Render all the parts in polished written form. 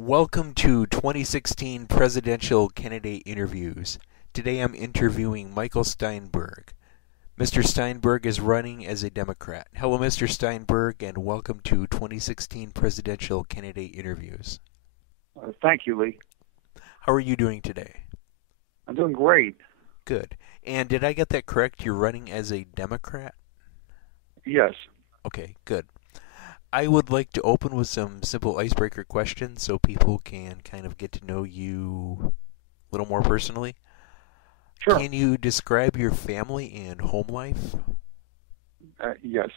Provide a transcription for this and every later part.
Welcome to 2016 Presidential Candidate Interviews. Today I'm interviewing Michael Steinberg. Mr. Steinberg is running as a Democrat. Hello, Mr. Steinberg, and welcome to 2016 Presidential Candidate Interviews. Thank you, Lee. How are you doing today? I'm doing great. Good. And did I get that correct? You're running as a Democrat? Yes. Okay, good. I would like to open with some simple icebreaker questions so people can kind of get to know you a little more personally. Sure. Can you describe your family and home life? Yes.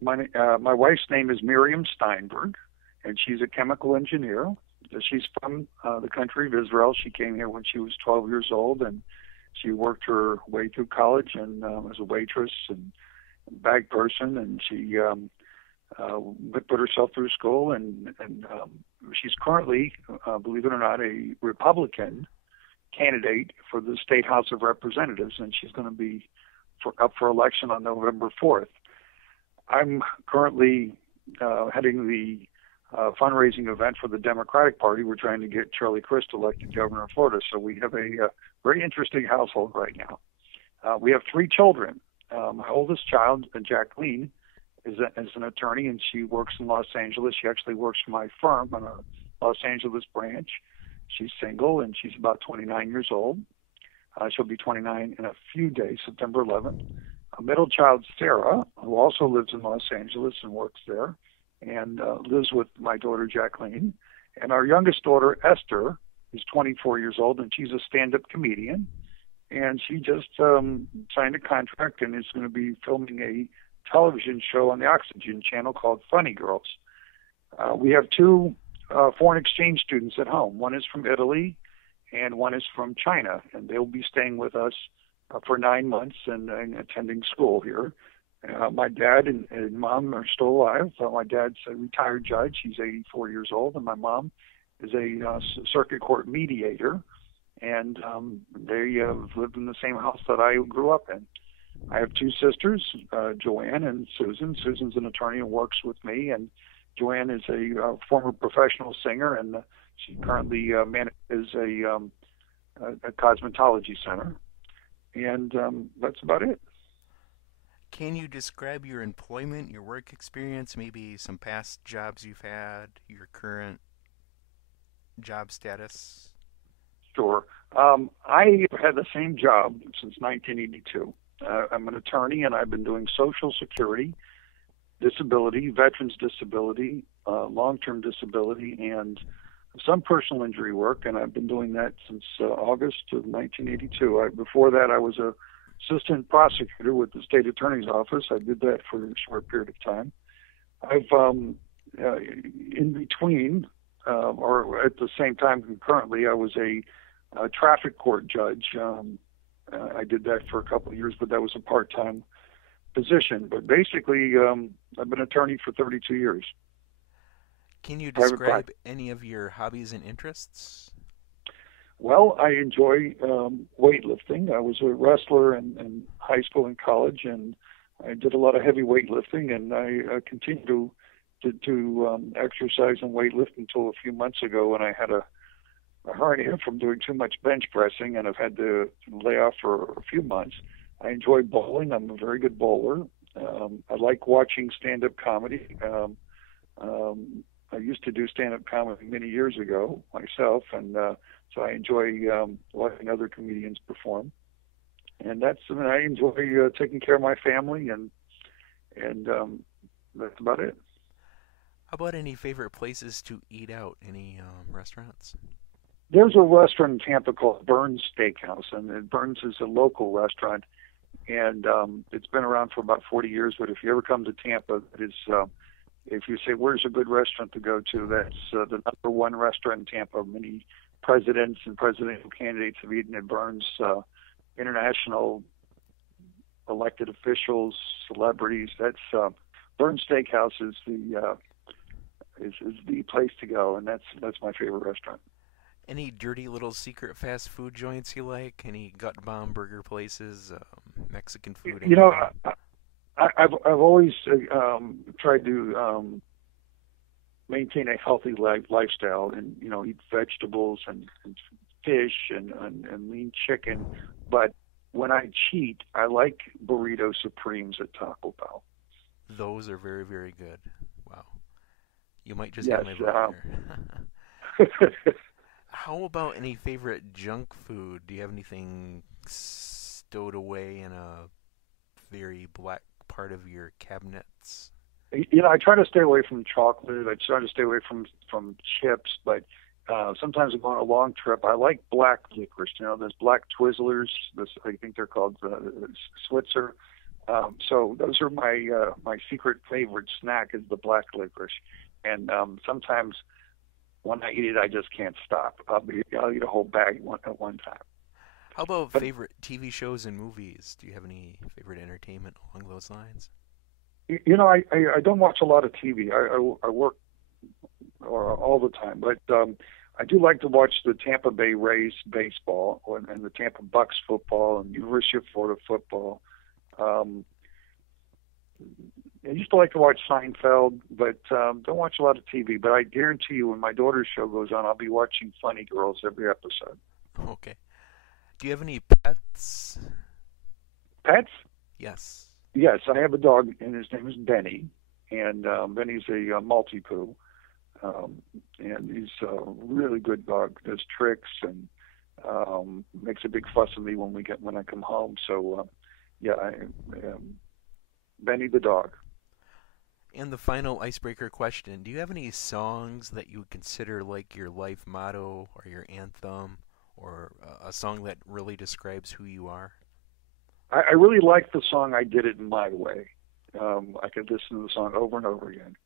My wife's name is Miriam Steinberg, and she's a chemical engineer. She's from the country of Israel. She came here when she was 12 years old, and she worked her way through college and as a waitress and bag person, and she put herself through school, and she's currently, believe it or not, a Republican candidate for the State House of Representatives, and she's going to be up for election on November 4th. I'm currently heading the fundraising event for the Democratic Party. We're trying to get Charlie Crist elected governor of Florida, so we have a very interesting household right now. We have three children. My oldest child, Jacqueline, is an attorney, and she works in Los Angeles. She actually works for my firm on a Los Angeles branch. She's single, and she's about 29 years old. She'll be 29 in a few days, September 11th. A middle child, Sarah, who also lives in Los Angeles and works there, and lives with my daughter, Jacqueline. And our youngest daughter, Esther, is 24 years old, and she's a stand-up comedian. And she just signed a contract and is going to be filming a television show on the Oxygen channel called Funny Girls. We have two foreign exchange students at home. One is from Italy and one is from China, and they'll be staying with us for 9 months and attending school here. My dad and mom are still alive. My dad's a retired judge. He's 84 years old, and my mom is a circuit court mediator, and they have lived in the same house that I grew up in. I have two sisters, Joanne and Susan. Susan's an attorney and works with me, and Joanne is a former professional singer, and she currently manages a cosmetology center. And that's about it. Can you describe your employment, your work experience, maybe some past jobs you've had, your current job status? Sure. I have had the same job since 1982. I'm an attorney, and I've been doing Social Security, disability, veterans disability, long-term disability, and some personal injury work, and I've been doing that since August of 1982. Before that, I was a assistant prosecutor with the state attorney's office. I did that for a short period of time. I've, in between, or at the same time concurrently, I was a traffic court judge. I did that for a couple of years, but that was a part-time position. But basically, I've been an attorney for 32 years. Can you describe any of your hobbies and interests? Well, I enjoy weightlifting. I was a wrestler in high school and college, and I did a lot of heavy weightlifting, and I continue to exercise and weightlift until a few months ago when I had a hernia from doing too much bench pressing, and I've had to lay off for a few months. I enjoy bowling. I'm a very good bowler. I like watching stand-up comedy. I used to do stand-up comedy many years ago myself, and so I enjoy watching other comedians perform. And I enjoy taking care of my family, and that's about it. How about any favorite places to eat out? Any restaurants? There's a restaurant in Tampa called Burns Steakhouse, and Burns is a local restaurant, and it's been around for about 40 years. But if you ever come to Tampa, if you say, where's a good restaurant to go to, that's the number one restaurant in Tampa. Many presidents and presidential candidates have eaten at Burns. International elected officials, celebrities. That's Burns Steakhouse is the place to go, and that's my favorite restaurant. Any dirty little secret fast food joints you like? Any gut bomb burger places? Mexican food? You know, I've always tried to maintain a healthy lifestyle and, eat vegetables and fish and lean chicken. But when I cheat, I like burrito supremes at Taco Bell. Those are very, very good. Wow. You might just Yes. get my vote here. How about any favorite junk food? Do you have anything stowed away in a very black part of your cabinets? I try to stay away from chocolate. I try to stay away from chips, but sometimes I'm on a long trip. I like black licorice. There's black Twizzlers. I think they're called Switzer. So those are my secret favorite snack is the black licorice. And sometimes when I eat it, I just can't stop. I'll eat a whole bag at one time. How about favorite TV shows and movies? Do you have any favorite entertainment along those lines? I don't watch a lot of TV. I work all the time, but I do like to watch the Tampa Bay Rays baseball and the Tampa Bucks football and University of Florida football. I used to like to watch Seinfeld, but don't watch a lot of TV. But I guarantee you, when my daughter's show goes on, I'll be watching Funny Girls every episode. Okay. Do you have any pets? Pets? Yes. Yes, I have a dog, and his name is Benny. And Benny's a Maltipoo. And he's a really good dog. Does tricks and makes a big fuss of me when I come home. So, Benny the dog. And the final icebreaker question: do you have any songs that you would consider like your life motto or your anthem, or a song that really describes who you are? I really like the song "I Did It My Way." I could listen to the song over and over again.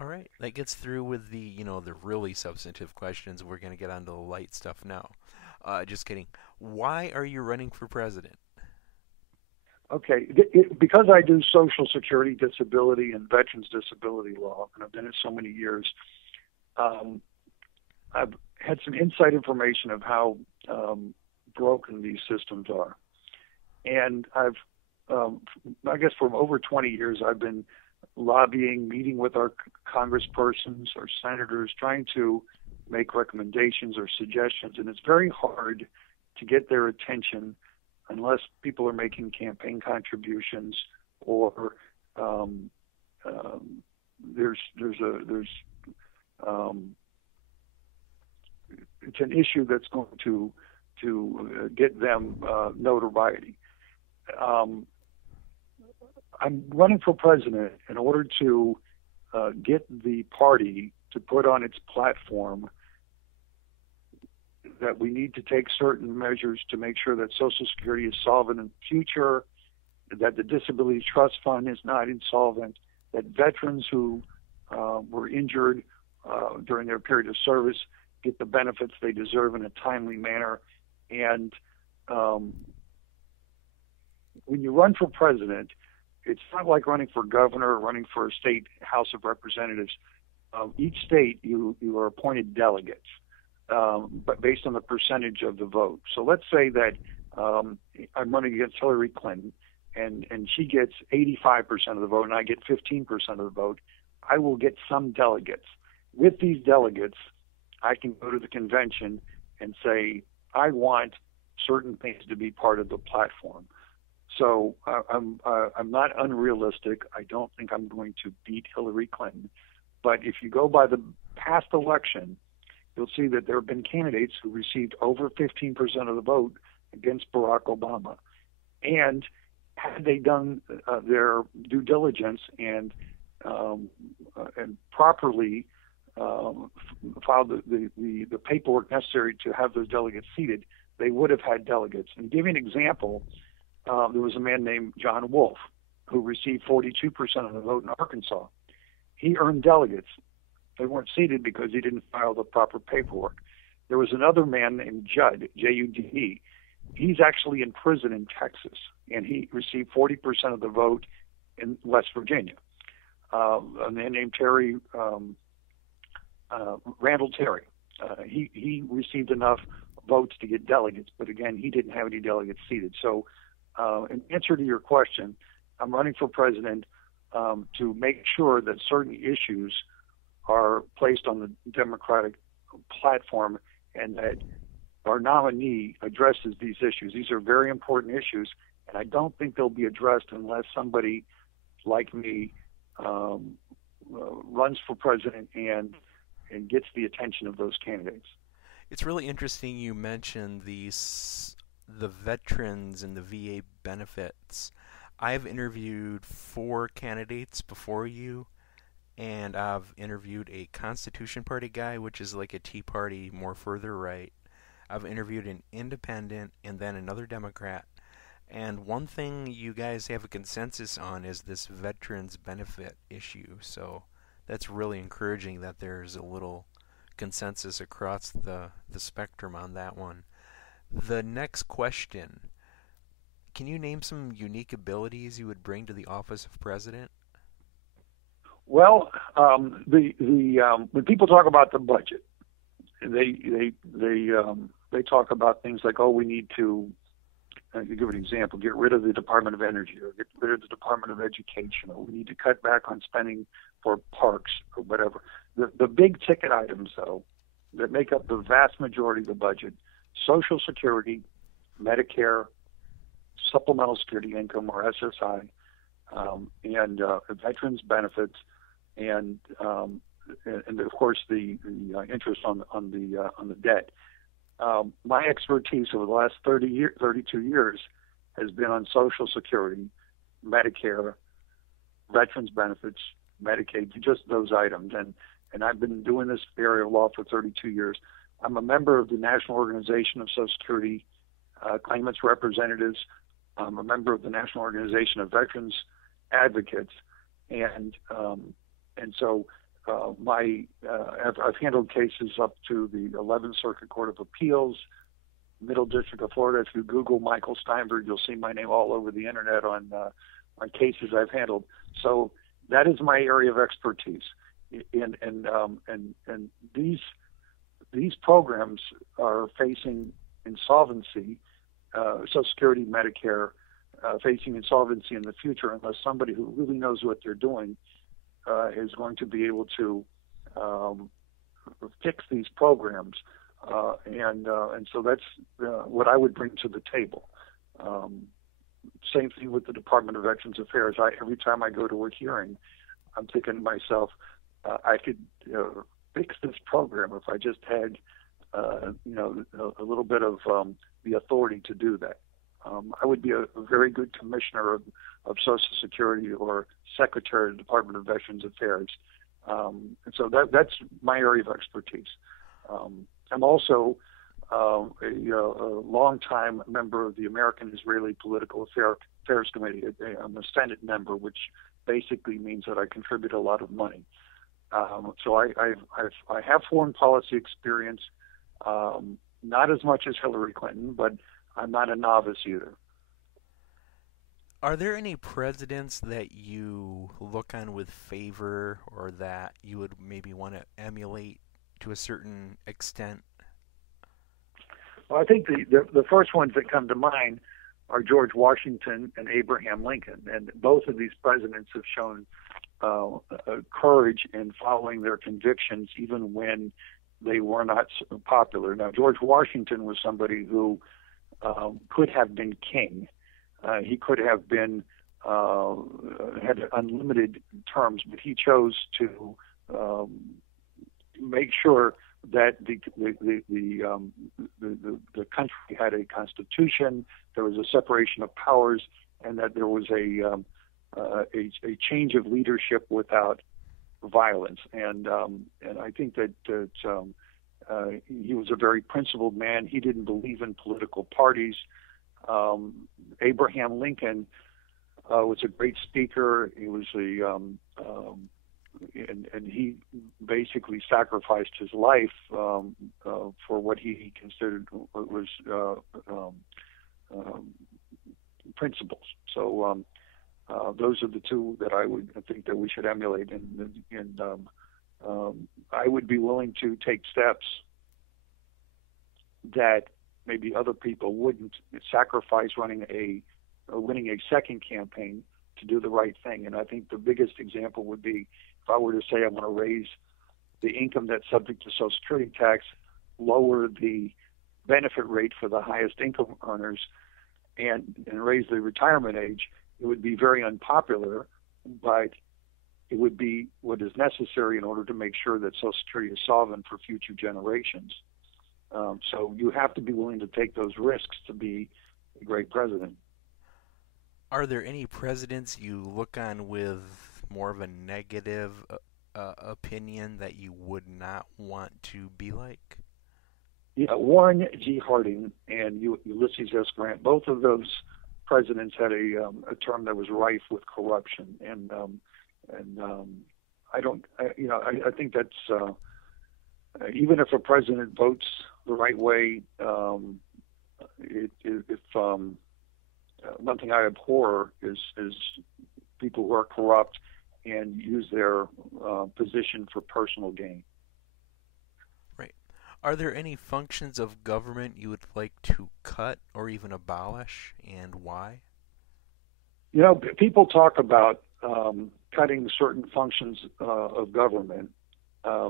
All right, that gets through with the the really substantive questions. We're going to get onto the light stuff now. Just kidding. Why are you running for president? Okay, because I do Social Security, disability, and veterans disability law, and I've done it so many years, I've had some inside information of how broken these systems are. And I guess for over 20 years, I've been lobbying, meeting with our congresspersons, our senators, trying to make recommendations or suggestions. And it's very hard to get their attention unless people are making campaign contributions or it's an issue that's going to get them notoriety. I'm running for president in order to get the party to put on its platform that we need to take certain measures to make sure that Social Security is solvent in the future, that the Disability Trust Fund is not insolvent, that veterans who were injured during their period of service get the benefits they deserve in a timely manner. And when you run for president, it's not like running for governor or running for a state House of Representatives. Each state, you are appointed delegates, but based on the percentage of the vote. So let's say that I'm running against Hillary Clinton, and she gets 85% of the vote, and I get 15% of the vote. I will get some delegates. With these delegates, I can go to the convention and say, I want certain things to be part of the platform. So I'm not unrealistic. I don't think I'm going to beat Hillary Clinton. But if you go by the past election, you'll see that there have been candidates who received over 15% of the vote against Barack Obama. And had they done their due diligence and properly filed the paperwork necessary to have those delegates seated, they would have had delegates. And to give you an example, there was a man named John Wolfe who received 42% of the vote in Arkansas. He earned delegates. They weren't seated because he didn't file the proper paperwork. There was another man named Judd, J-U-D-E. He's actually in prison in Texas, and he received 40% of the vote in West Virginia. A man named Randall Terry. He received enough votes to get delegates, but again, he didn't have any delegates seated. So in answer to your question, I'm running for president to make sure that certain issues are placed on the Democratic platform, and that our nominee addresses these issues. These are very important issues, and I don't think they'll be addressed unless somebody like me runs for president and gets the attention of those candidates. It's really interesting you mentioned the veterans and the VA benefits. I've interviewed 4 candidates before you, and I've interviewed a Constitution Party guy, which is like a Tea Party more further right. I've interviewed an independent and then another Democrat. And one thing you guys have a consensus on is this veterans benefit issue. So that's really encouraging that there's a little consensus across the spectrum on that one. The next question, can you name some unique abilities you would bring to the office of president? Well, when people talk about the budget, they talk about things like, oh, we need to, to give an example, get rid of the Department of Energy or get rid of the Department of Education, or we need to cut back on spending for parks or whatever. The big ticket items, though, that make up the vast majority of the budget: Social Security, Medicare, Supplemental Security Income or SSI, and veterans benefits, and of course the interest on the debt. My expertise over the last 32 years has been on Social Security, Medicare, veterans benefits, Medicaid, just those items. And I've been doing this area of law for 32 years. I'm a member of the National Organization of Social Security Claimants Representatives. I'm a member of the National Organization of Veterans Advocates, and so I've handled cases up to the 11th Circuit Court of Appeals, Middle District of Florida. If you Google Michael Steinberg, you'll see my name all over the internet on cases I've handled. So that is my area of expertise, and these programs are facing insolvency. Social Security, Medicare, facing insolvency in the future unless somebody who really knows what they're doing is going to be able to fix these programs, and so that's what I would bring to the table. Same thing with the Department of Veterans Affairs. Every time I go to a hearing, I'm thinking to myself, I could fix this program if I just had a little bit of the authority to do that. I would be a very good commissioner of Social Security or secretary of the Department of Veterans Affairs. And so that's my area of expertise. I'm also a longtime member of the American Israeli Political Affairs Committee. I'm a Senate member, which basically means that I contribute a lot of money. So I have foreign policy experience, not as much as Hillary Clinton, but I'm not a novice either. Are there any presidents that you look on with favor or that you would maybe want to emulate to a certain extent? Well, I think the first ones that come to mind are George Washington and Abraham Lincoln, and both of these presidents have shown courage in following their convictions even when they were not popular. Now, George Washington was somebody who could have been king. He could have been had unlimited terms, but he chose to make sure that the country had a constitution, there was a separation of powers, and that there was a change of leadership without violence. And I think that he was a very principled man. He didn't believe in political parties. Abraham Lincoln was a great speaker. He was and he basically sacrificed his life for what he considered was principles. So those are the two that I think that we should emulate, and I would be willing to take steps that maybe other people wouldn't, sacrifice winning a second campaign to do the right thing. And I think the biggest example would be if I were to say I'm going to raise the income that's subject to Social Security tax, lower the benefit rate for the highest income earners, and raise the retirement age, it would be very unpopular, but it would be what is necessary in order to make sure that Social Security is solvent for future generations. So you have to be willing to take those risks to be a great president. Are there any presidents you look on with more of a negative opinion that you would not want to be like? Yeah, Warren G. Harding and Ulysses S. Grant, both of those presidents had a term that was rife with corruption, and I think that's even if a president votes the right way, one thing I abhor is people who are corrupt and use their position for personal gain. Right. Are there any functions of government you would like to cut or even abolish, and why? You know, people talk about cutting certain functions of government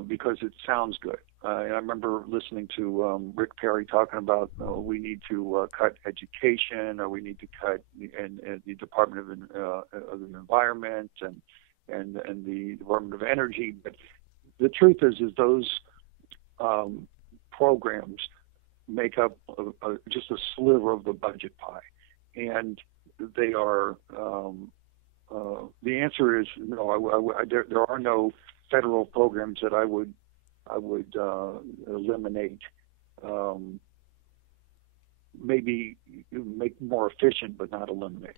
because it sounds good. And I remember listening to Rick Perry talking about we need to cut education, or we need to cut the Department of the Environment and the Department of Energy. But the truth is those programs make up just a sliver of the budget pie, and they are. The answer is no. There are no federal programs that I would eliminate. Maybe make more efficient, but not eliminate.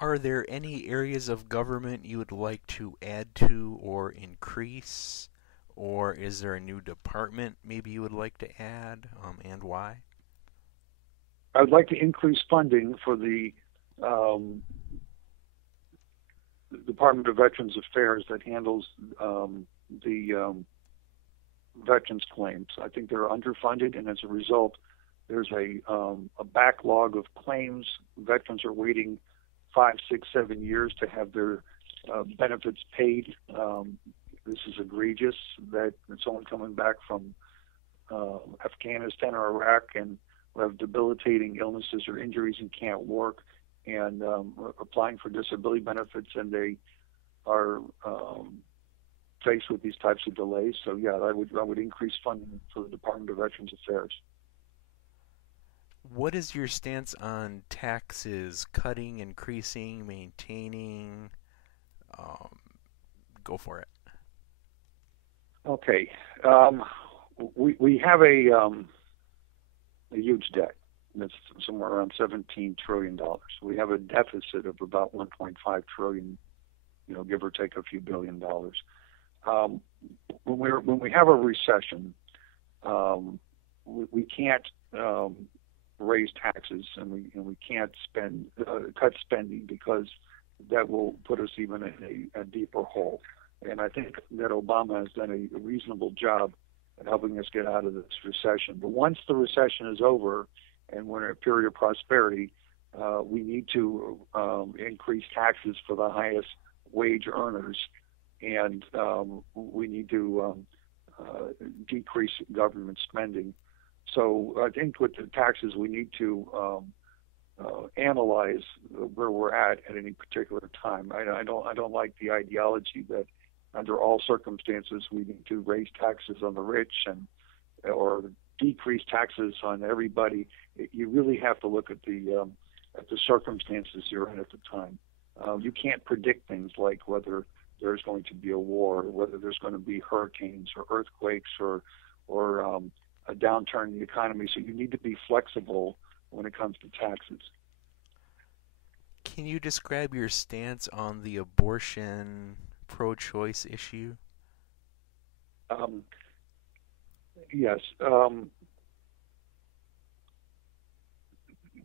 Are there any areas of government you would like to add to or increase? Or is there a new department maybe you would like to add, and why? I would like to increase funding for the Department of Veterans Affairs that handles the veterans claims. I think they're underfunded, and as a result, there's a backlog of claims. Veterans are waiting 5, 6, 7 years to have their benefits paid. This is egregious that someone coming back from Afghanistan or Iraq and who have debilitating illnesses or injuries and can't work and applying for disability benefits, and they are faced with these types of delays. So yeah, I would increase funding for the Department of Veterans Affairs. What is your stance on taxes? Cutting, increasing, maintaining? Go for it. Okay, we have a huge debt. It's somewhere around $17 trillion. We have a deficit of about $1.5 trillion, give or take a few billion dollars. When we have a recession, we can't raise taxes, and we can't cut spending, because that will put us even in a deeper hole. And I think that Obama has done a reasonable job at helping us get out of this recession. But once the recession is over and we're in a period of prosperity, we need to increase taxes for the highest wage earners, and we need to decrease government spending. So I think with the taxes, we need to analyze where we're at any particular time. I don't like the ideology that under all circumstances we need to raise taxes on the rich or decrease taxes on everybody. You really have to look at the circumstances you're in at the time. You can't predict things like whether there's going to be a war, or whether there's going to be hurricanes or earthquakes or a downturn in the economy. So you need to be flexible when it comes to taxes. Can you describe your stance on the abortion pro-choice issue? Yes.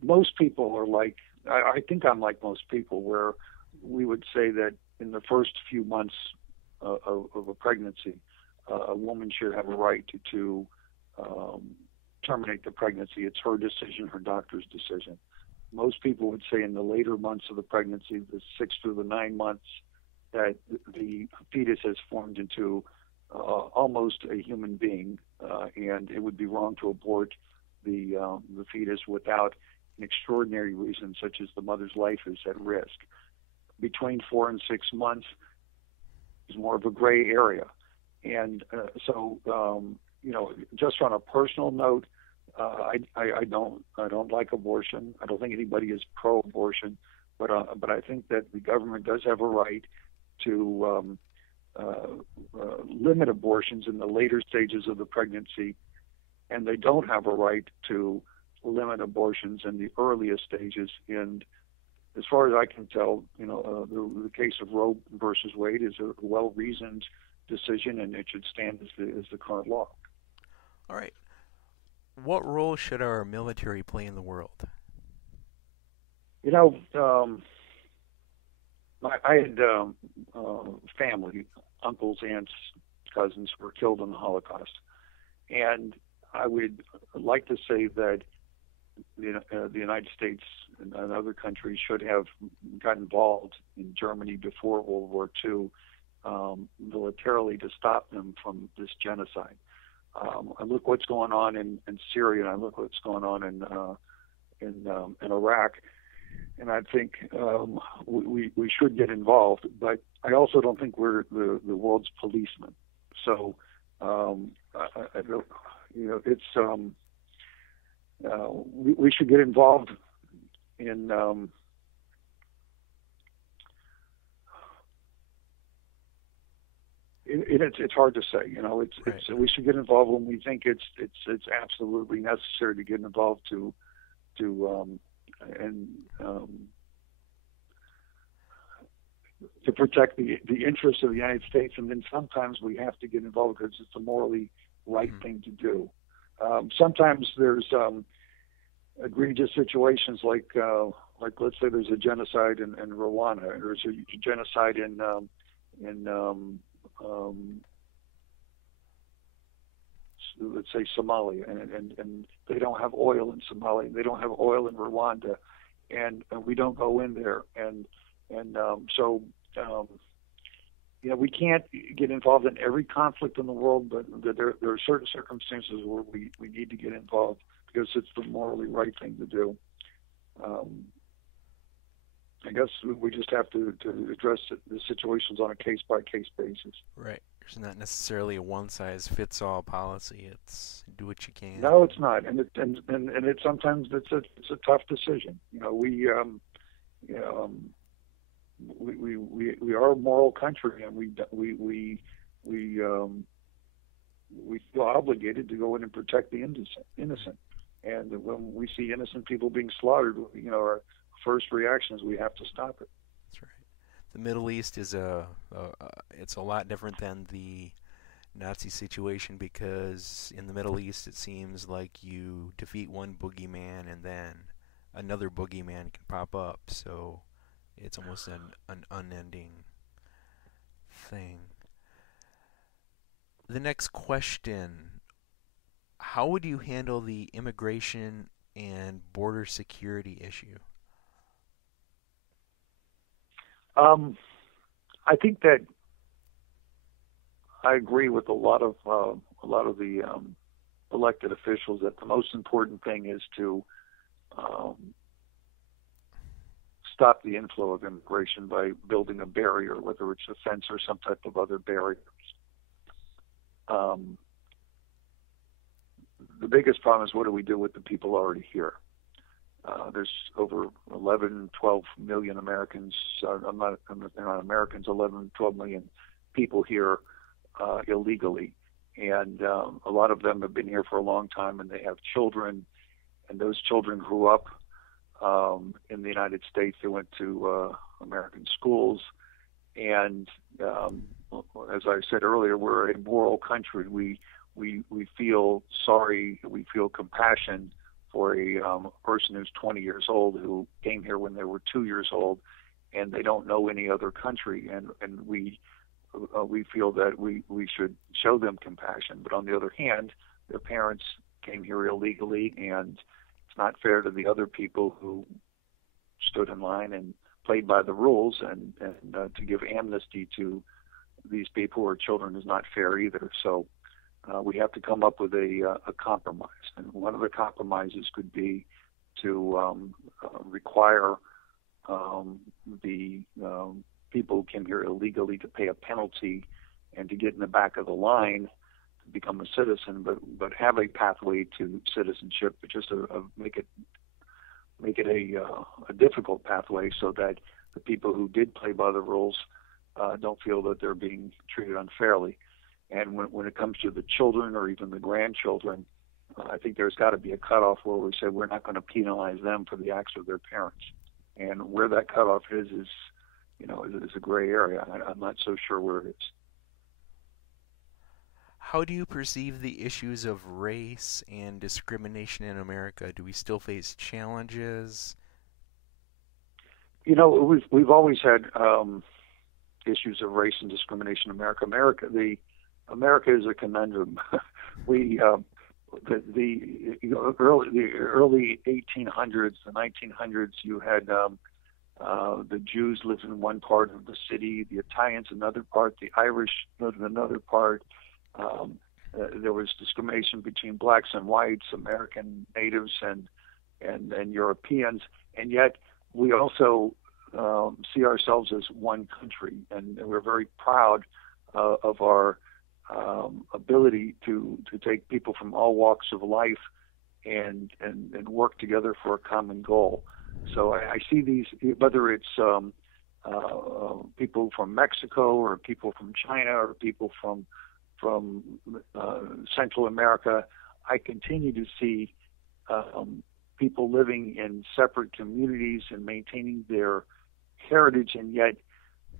Most people are like, I think I'm like most people, where we would say that in the first few months of a pregnancy, a woman should have a right to terminate the pregnancy. It's her decision, her doctor's decision. Most people would say in the later months of the pregnancy, the 6 through the 9 months, that the fetus has formed into almost a human being, and it would be wrong to abort the fetus without an extraordinary reason, such as the mother's life is at risk. Between 4 and 6 months is more of a gray area, and so just on a personal note, I don't like abortion. I don't think anybody is pro-abortion, but I think that the government does have a right to limit abortions in the later stages of the pregnancy, and they don't have a right to limit abortions in the earliest stages. And as far as I can tell, the case of Roe versus Wade is a well-reasoned decision, and it should stand as the current law. All right. What role should our military play in the world? I had family, uncles, aunts, cousins who were killed in the Holocaust, and I would like to say that the United States and other countries should have got involved in Germany before World War II militarily to stop them from this genocide. I look what's going on in Syria, and I look what's going on in Iraq, and I think we should get involved. But I also don't think we're the world's policemen. So we should get involved in. It's hard to say. We should get involved when we think it's absolutely necessary to get involved to protect the interests of the United States, and then sometimes we have to get involved because it's a morally right thing to do. Sometimes there's egregious situations like let's say there's a genocide in Rwanda, or there's a genocide in let's say Somalia, and they don't have oil in Somalia, they don't have oil in Rwanda, and we don't go in there, so we can't get involved in every conflict in the world, but there are certain circumstances where we need to get involved because it's the morally right thing to do. I guess we just have to address the situations on a case-by-case basis. Right. There's not necessarily a one-size-fits-all policy. It's do what you can. No, it's not, and it sometimes it's a tough decision. We are a moral country, and we feel obligated to go in and protect the innocent. And when we see innocent people being slaughtered, our first reaction is we have to stop it. That's right. The Middle East is it's a lot different than the Nazi situation, because in the Middle East it seems like you defeat one boogeyman and then another boogeyman can pop up. So it's almost an unending thing. The next question: how would you handle the immigration and border security issue? I think that I agree with a lot of the elected officials that the most important thing is to stop the inflow of immigration by building a barrier, whether it's a fence or some type of other barriers. The biggest problem is, what do we do with the people already here? There's over 11, 12 million Americans. They're not Americans. 11, 12 million people here illegally, and a lot of them have been here for a long time, and they have children, and those children grew up in the United States. They went to American schools, and as I said earlier, we're a moral country. We feel sorry, we feel compassion for a person who's 20 years old who came here when they were 2 years old, and they don't know any other country, and we feel that we should show them compassion. But on the other hand, their parents came here illegally, and it's not fair to the other people who stood in line and played by the rules, and to give amnesty to these people or children is not fair either. So we have to come up with a compromise. And one of the compromises could be to require the people who came here illegally to pay a penalty and to get in the back of the line to become a citizen, but have a pathway to citizenship, but just make it a difficult pathway so that the people who did play by the rules don't feel that they're being treated unfairly. And when it comes to the children or even the grandchildren, I think there's got to be a cutoff where we say we're not going to penalize them for the acts of their parents. And where that cutoff is a gray area. I'm not so sure where it is. How do you perceive the issues of race and discrimination in America? Do we still face challenges? We've always had issues of race and discrimination in America. America is a conundrum. The early 1800s, the 1900s, you had the Jews lived in one part of the city, the Italians another part, the Irish lived in another part. There was discrimination between blacks and whites, American natives and Europeans, and yet we also see ourselves as one country, and we're very proud of our ability to take people from all walks of life and work together for a common goal. So I see these, whether it's people from Mexico or people from China or people from Central America, I continue to see people living in separate communities and maintaining their heritage, and yet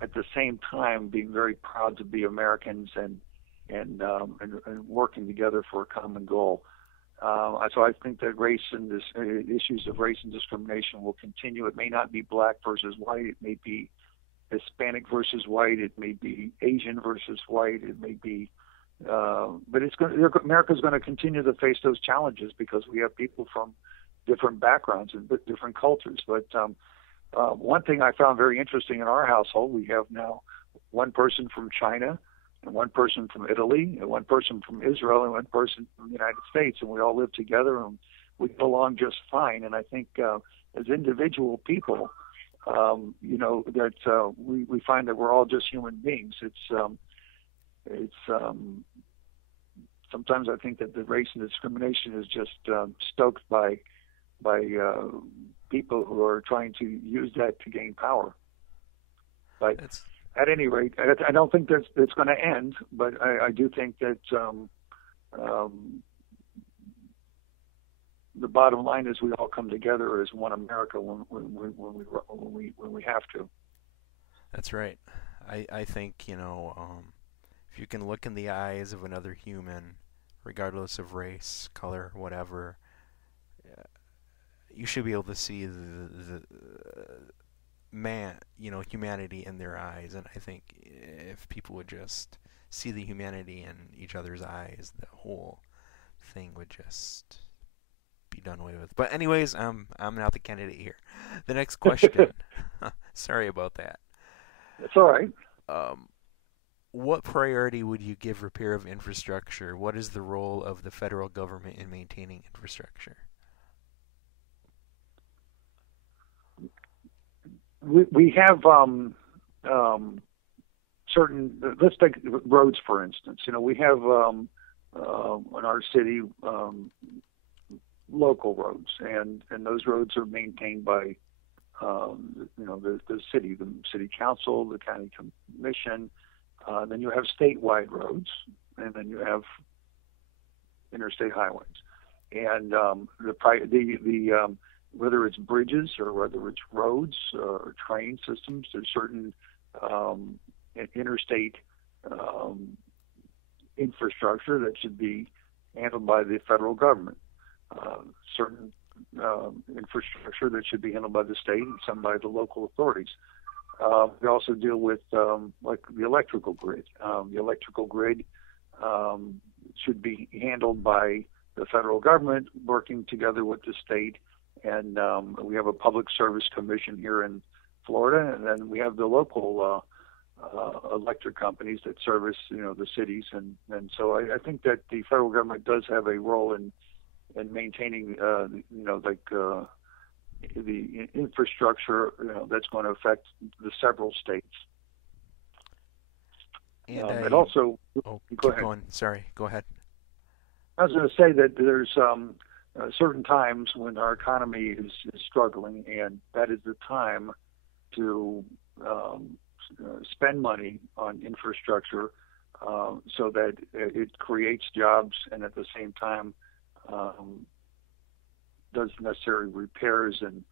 at the same time being very proud to be Americans and working together for a common goal. So I think that issues of race and discrimination will continue. It may not be black versus white. It may be Hispanic versus white. It may be Asian versus white. It may be, but America's going to continue to face those challenges because we have people from different backgrounds and different cultures. But one thing I found very interesting in our household, we have now one person from China, and one person from Italy, and one person from Israel, and one person from the United States, and we all live together, and we get along just fine. And I think as individual people, that we find that we're all just human beings. It's sometimes I think that the race and discrimination is just stoked by people who are trying to use that to gain power. But at any rate, I don't think that it's going to end, but I do think that the bottom line is we all come together as one America when we have to. That's right. I think if you can look in the eyes of another human, regardless of race, color, whatever, you should be able to see the humanity in their eyes. And I think if people would just see the humanity in each other's eyes, the whole thing would just be done away with. But anyways, I'm not the candidate here. The next question. Sorry about that. That's all right. What priority would you give repair of infrastructure? What is the role of the federal government in maintaining infrastructure? We have certain. Let's take roads for instance. We have in our city local roads, and those roads are maintained by the city council, the county commission. Then you have statewide roads, and then you have interstate highways, and whether it's bridges or whether it's roads or train systems, there's certain interstate infrastructure that should be handled by the federal government. Certain infrastructure that should be handled by the state and some by the local authorities. We also deal with like the electrical grid. The electrical grid should be handled by the federal government working together with the state. And we have a public service commission here in Florida, and then we have the local electric companies that service, the cities, and so I think that the federal government does have a role in maintaining, the infrastructure, that's going to affect the several states. And also, oh, go keep ahead. going. Sorry, go ahead. I was going to say that there's certain times when our economy is struggling, and that is the time to spend money on infrastructure so that it creates jobs and at the same time does necessary repairs and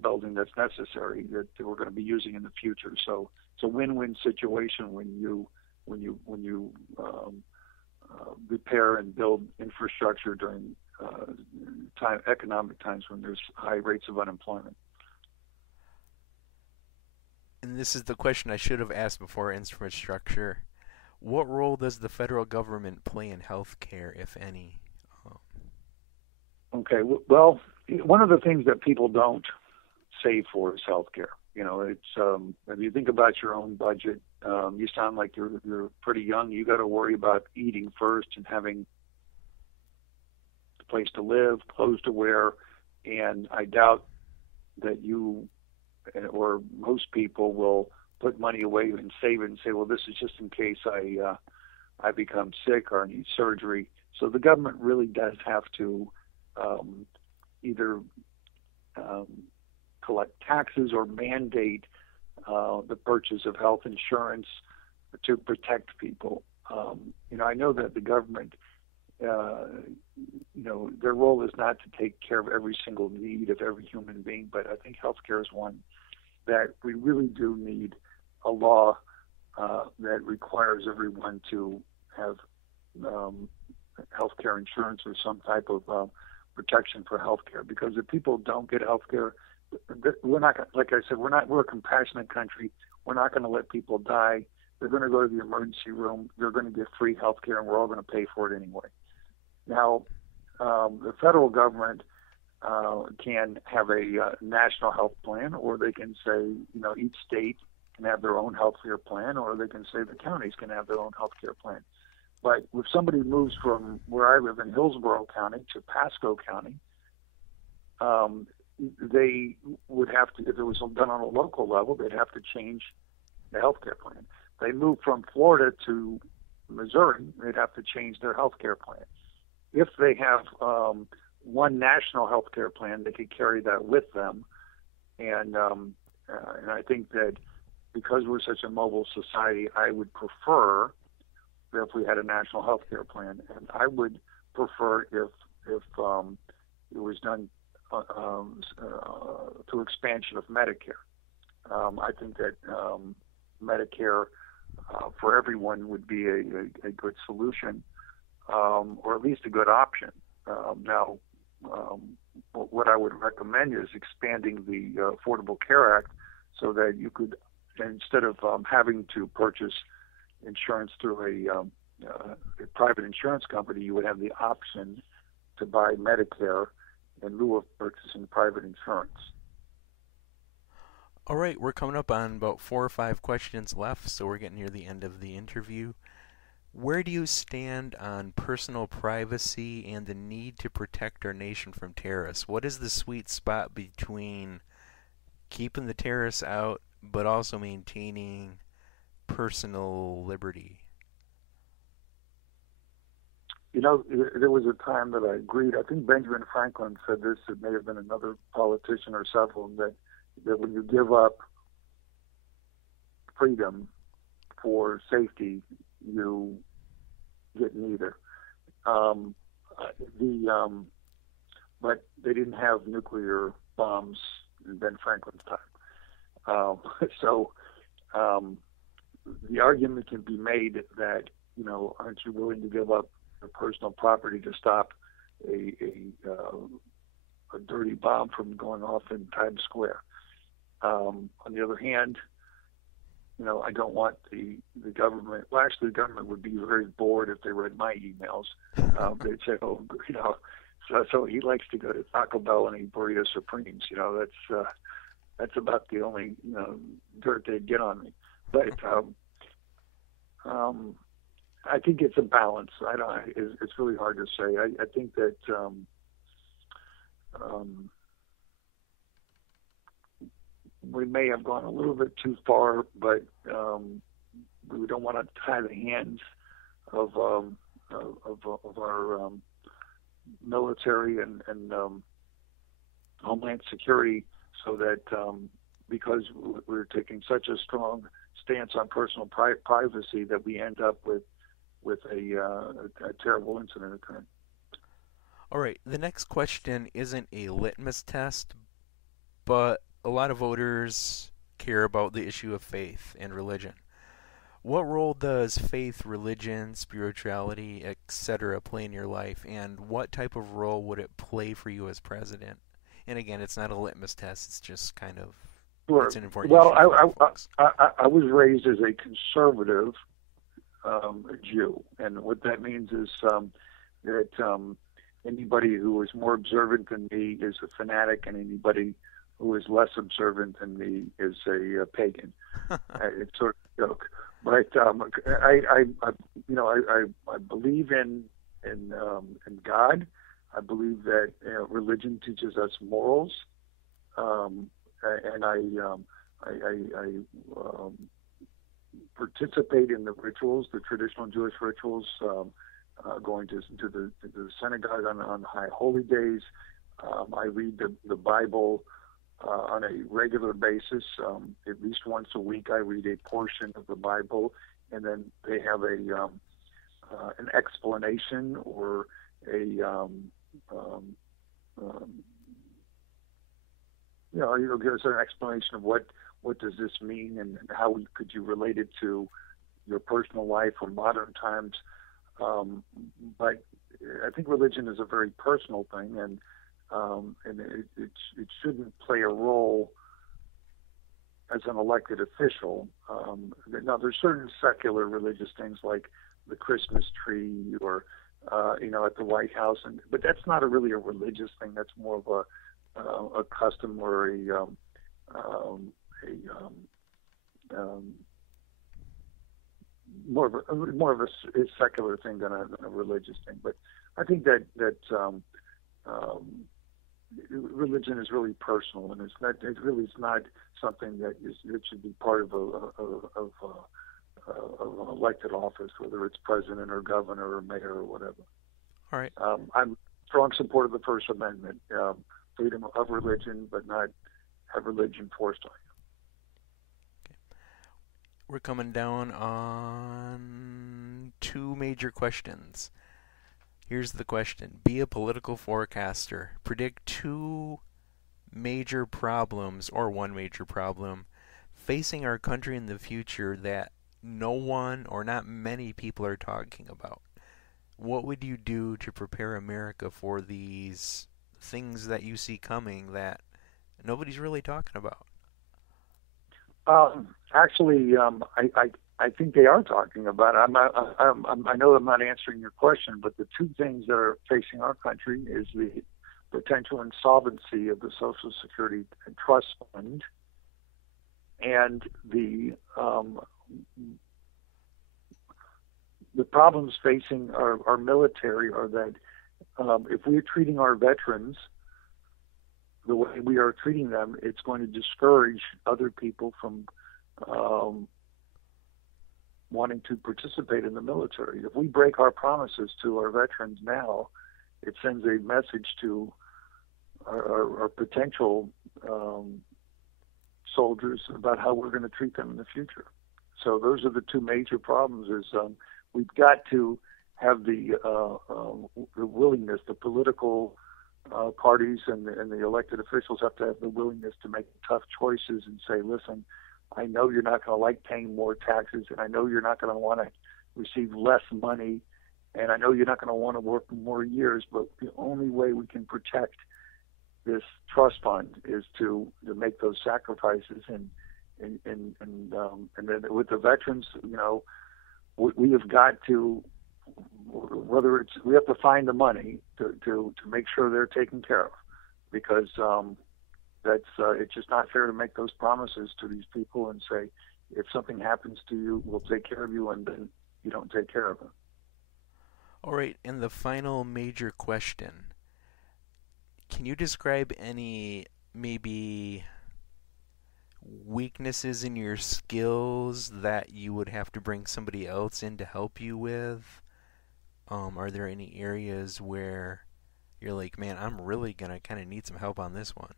building that's necessary that we're going to be using in the future. So it's a win-win situation when you repair and build infrastructure during economic times when there's high rates of unemployment. And this is the question I should have asked before infrastructure. What role does the federal government play in health care, if any? Okay, well, one of the things that people don't save for is healthcare. It's if you think about your own budget, you sound like you're pretty young. You got to worry about eating first and having a place to live, clothes to wear, and I doubt that you or most people will put money away and save it and say, well, this is just in case I become sick or I need surgery. So the government really does have to either collect taxes or mandate the purchase of health insurance to protect people. I know that the government, their role is not to take care of every single need of every human being, but I think healthcare is one that we really do need a law that requires everyone to have healthcare insurance or some type of protection for healthcare. Because if people don't get healthcare, we're not, like I said, we're a compassionate country. We're not going to let people die. They're going to go to the emergency room. They're going to get free healthcare, and we're all going to pay for it anyway. Now, the federal government can have a national health plan, or they can say, each state can have their own health care plan, or they can say the counties can have their own health care plan. But if somebody moves from where I live in Hillsborough County to Pasco County, they would have to, if it was done on a local level, they'd have to change the health care plan. If they move from Florida to Missouri, they'd have to change their health care plan. If they have one national health care plan, they could carry that with them. And I think that because we're such a mobile society, I would prefer if we had a national health care plan, and I would prefer if it was done through expansion of Medicare. I think that Medicare for everyone would be a good solution, or at least a good option. Now, what I would recommend is expanding the Affordable Care Act so that you could, instead of having to purchase insurance through a private insurance company, you would have the option to buy Medicare in lieu of purchasing private insurance. All right, we're coming up on about 4 or 5 questions left, so we're getting near the end of the interview. Where do you stand on personal privacy and the need to protect our nation from terrorists? What is the sweet spot between keeping the terrorists out but also maintaining personal liberty? There was a time that I agreed. I think Benjamin Franklin said this. It may have been another politician or several, that when you give up freedom for safety, you get neither. But they didn't have nuclear bombs in Ben Franklin's time. So the argument can be made that, aren't you willing to give up your personal property to stop a dirty bomb from going off in Times Square? On the other hand, I don't want the government. Well, actually, the government would be very bored if they read my emails. They'd say, so he likes to go to Taco Bell and eat burrito supremes. That's about the only dirt they'd get on me. But I think it's a balance. It's really hard to say. I think that we may have gone a little bit too far, but we don't want to tie the hands of our military and Homeland Security, so that because we're taking such a strong stance on personal privacy, that we end up with a terrible incident occurring. All right, the next question isn't a litmus test, but a lot of voters care about the issue of faith and religion. What role does faith, religion, spirituality, etc. play in your life, and what type of role would it play for you as president? And again, it's not a litmus test, it's just kind of, Sure. it's an important Well, issue for folks. I was raised as a conservative Jew, and what that means is that anybody who is more observant than me is a fanatic, and anybody who is less observant than me is a pagan. It's sort of a joke, but I believe in God. I believe that religion teaches us morals, and I participate in the rituals, the traditional Jewish rituals, going to the synagogue on high holy days. I read the Bible on a regular basis. At least once a week, I read a portion of the Bible, and then they have an explanation or give us an explanation of what does this mean, and how could you relate it to your personal life or modern times. But I think religion is a very personal thing, and it shouldn't play a role as an elected official. Now, there's certain secular religious things like the Christmas tree, or at the White House, but that's not really a religious thing. That's more of a custom, or more of a secular thing than a religious thing. But I think that religion is really personal, and it really is not something that should be part of an elected office, whether it's president or governor or mayor or whatever. All right. I'm a strong supporter of the First Amendment, freedom of religion, but not have religion forced on you. Okay. We're coming down on two major questions. Here's the question. Be a political forecaster. Predict two major problems, or one major problem, facing our country in the future that no one or not many people are talking about. What would you do to prepare America for these things that you see coming that nobody's really talking about? Actually, I think they are talking about it. I know I'm not answering your question, but the two things that are facing our country is the potential insolvency of the Social Security Trust Fund, and the problems facing our military are that if we're treating our veterans the way we are treating them, it's going to discourage other people from wanting to participate in the military. If we break our promises to our veterans now, it sends a message to our potential soldiers about how we're going to treat them in the future. So those are the two major problems. We've got to have the willingness, the political parties and the elected officials have to have the willingness to make tough choices and say, listen, I know you're not going to like paying more taxes, and I know you're not going to want to receive less money, and I know you're not going to want to work more years, but the only way we can protect this trust fund is to make those sacrifices. And then with the veterans, we have got to, we have to find the money to make sure they're taken care of, because it's just not fair to make those promises to these people and say, if something happens to you, we'll take care of you, and then you don't take care of it. All right, and the final major question. Can you describe any maybe weaknesses in your skills that you would have to bring somebody else in to help you with? Are there any areas where you're like, man, I'm really going to kind of need some help on this one?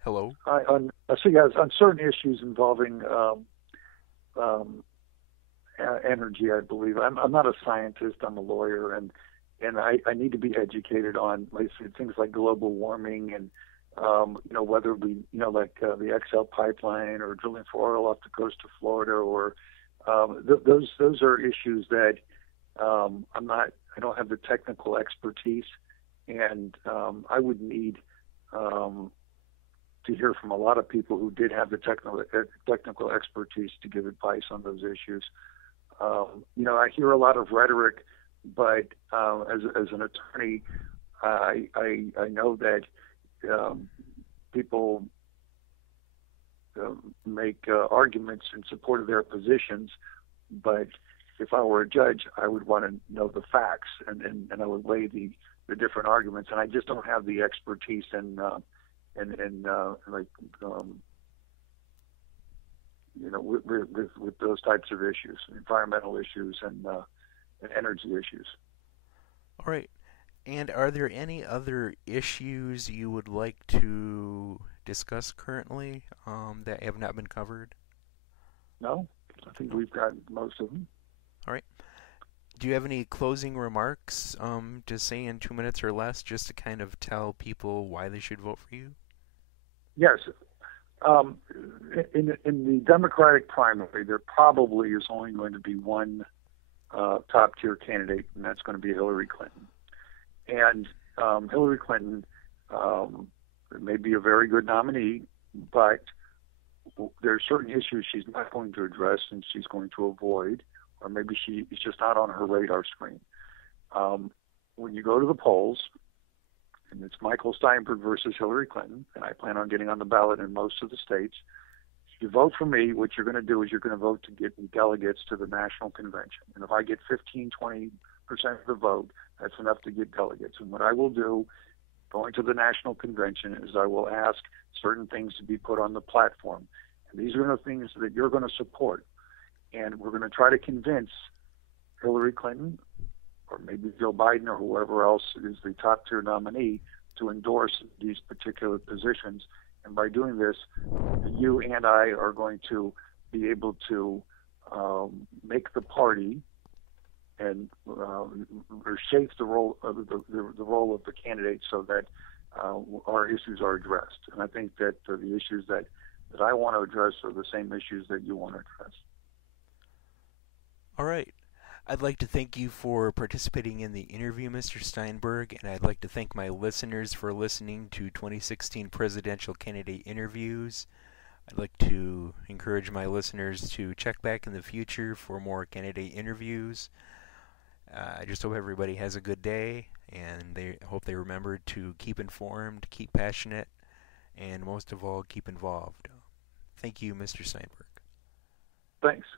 Hello? On certain issues involving energy, I believe. I'm not a scientist. I'm a lawyer, and I need to be educated on, like, things like global warming and whether we, the XL pipeline or drilling for oil off the coast of Florida, or those are issues that I don't have the technical expertise, and I would need to hear from a lot of people who did have the technical expertise to give advice on those issues. I hear a lot of rhetoric, but as an attorney, I know that people make arguments in support of their positions, but if I were a judge, I would want to know the facts, and I would weigh the different arguments, and I just don't have the expertise with those types of issues, environmental issues and energy issues. All right. And are there any other issues you would like to discuss currently that have not been covered? No, I think we've got most of them. All right. Do you have any closing remarks to say in 2 minutes or less, just to kind of tell people why they should vote for you? Yes. In the Democratic primary, there probably is only going to be one top-tier candidate, and that's going to be Hillary Clinton. And Hillary Clinton may be a very good nominee, but there are certain issues she's not going to address and she's going to avoid, or maybe she is just not on her radar screen. When you go to the polls, and it's Michael Steinberg versus Hillary Clinton, and I plan on getting on the ballot in most of the states. If you vote for me, what you're going to do is you're going to vote to get delegates to the national convention. And if I get 15, 20% of the vote, that's enough to get delegates. And what I will do, going to the national convention, is I will ask certain things to be put on the platform. And these are the things that you're going to support. And we're going to try to convince Hillary Clinton, or maybe Joe Biden, or whoever else is the top-tier nominee, to endorse these particular positions. And by doing this, you and I are going to be able to make the party and or shape the role of the role of the candidate so that our issues are addressed. And I think that the issues that I want to address are the same issues that you want to address. All right. I'd like to thank you for participating in the interview, Mr. Steinberg, and I'd like to thank my listeners for listening to 2016 presidential candidate interviews. I'd like to encourage my listeners to check back in the future for more candidate interviews. I just hope everybody has a good day, and I hope they remember to keep informed, keep passionate, and most of all, keep involved. Thank you, Mr. Steinberg. Thanks.